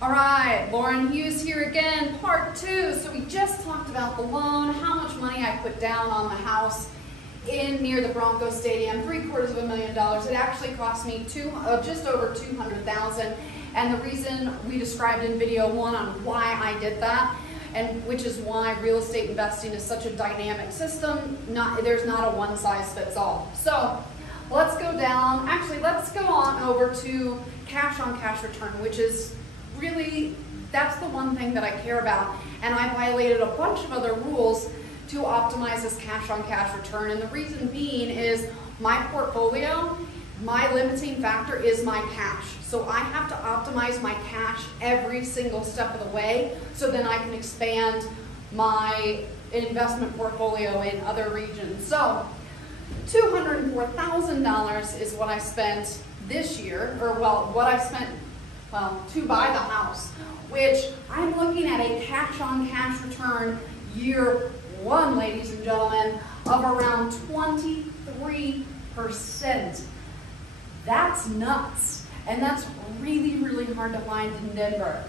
All right, Lauren Hughes here again, part 2. So we just talked about the loan, how much money I put down on the house in near the Bronco Stadium, $750,000. It actually cost me just over $200,000. And the reason we described in video 1 on why I did that, and which is why real estate investing is such a dynamic system. There's not a one-size-fits-all. So let's go down. Actually, let's go on over to cash-on-cash return, which is really, that's the one thing that I care about. And I violated a bunch of other rules to optimize this cash-on-cash return. And the reason being is my portfolio, my limiting factor is my cash. So I have to optimize my cash every single step of the way so then I can expand my investment portfolio in other regions. So $204,000 is what I spent this year, or well, what I spent to buy the house, which I'm looking at a cash-on-cash return year 1, ladies and gentlemen, of around 23%. That's nuts, and that's really, really hard to find in Denver.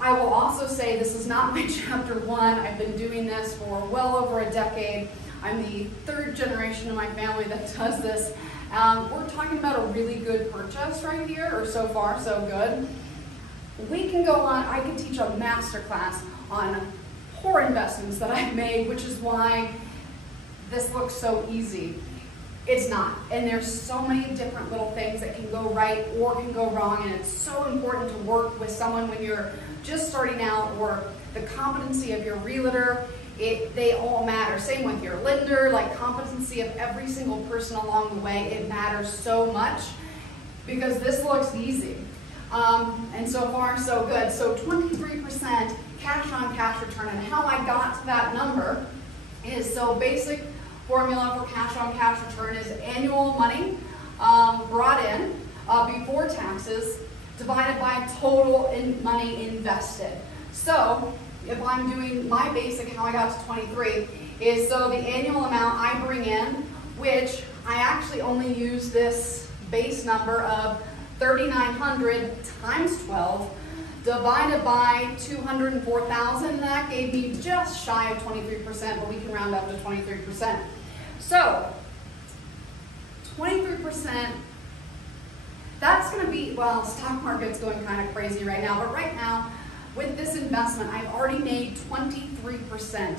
I will also say this is not my chapter 1. I've been doing this for well over a decade. I'm the 3rd generation in my family that does this. We're talking about a really good purchase right here, or so far so good. We can go on, I could teach a master class on poor investments that I've made, which is why this looks so easy. It's not, and there's so many different little things that can go right or can go wrong, and it's so important to work with someone when you're just starting out, or the competency of your realtor. They all matter. Same with your lender, like competency of every single person along the way. It matters so much because this looks easy. And so far, so good. So 23% cash-on-cash return, and how I got to that number is, so basic formula for cash-on-cash return is annual money brought in before taxes divided by total money invested. So if I'm doing my basic, how I got to 23 is, so the annual amount I bring in, which I actually only use this base number of 3,900 times 12 divided by 204,000. That gave me just shy of 23%, but we can round up to 23%. So 23%, that's going to be, well, stock market's going kind of crazy right now, but right now with this investment, I've already made 23%.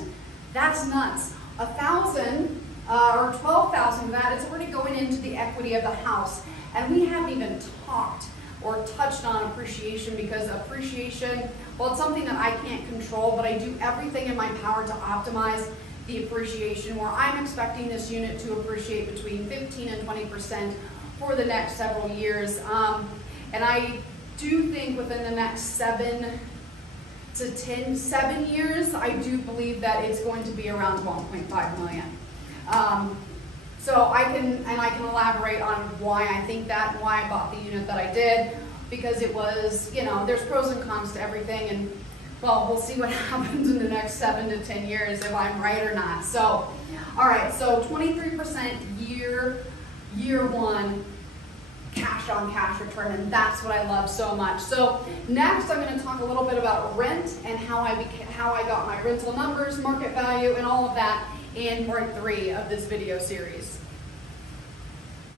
That's nuts. 1,000 or 12,000 of that is already going into the equity of the house. And we haven't even talked or touched on appreciation, because appreciation, well, it's something that I can't control, but I do everything in my power to optimize the appreciation, where I'm expecting this unit to appreciate between 15 and 20% for the next several years. And I do think within the next 7 years, I do believe that it's going to be around 1.5 million. So I can elaborate on why I think that, and why I bought the unit that I did, because it was, you know, there's pros and cons to everything, and well, we'll see what happens in the next 7 to 10 years if I'm right or not. So, all right, so 23% year 1 cash-on-cash return, and that's what I love so much. So next, I'm going to talk a little bit about rent and how I got my rental numbers, market value, and all of that in part 3 of this video series.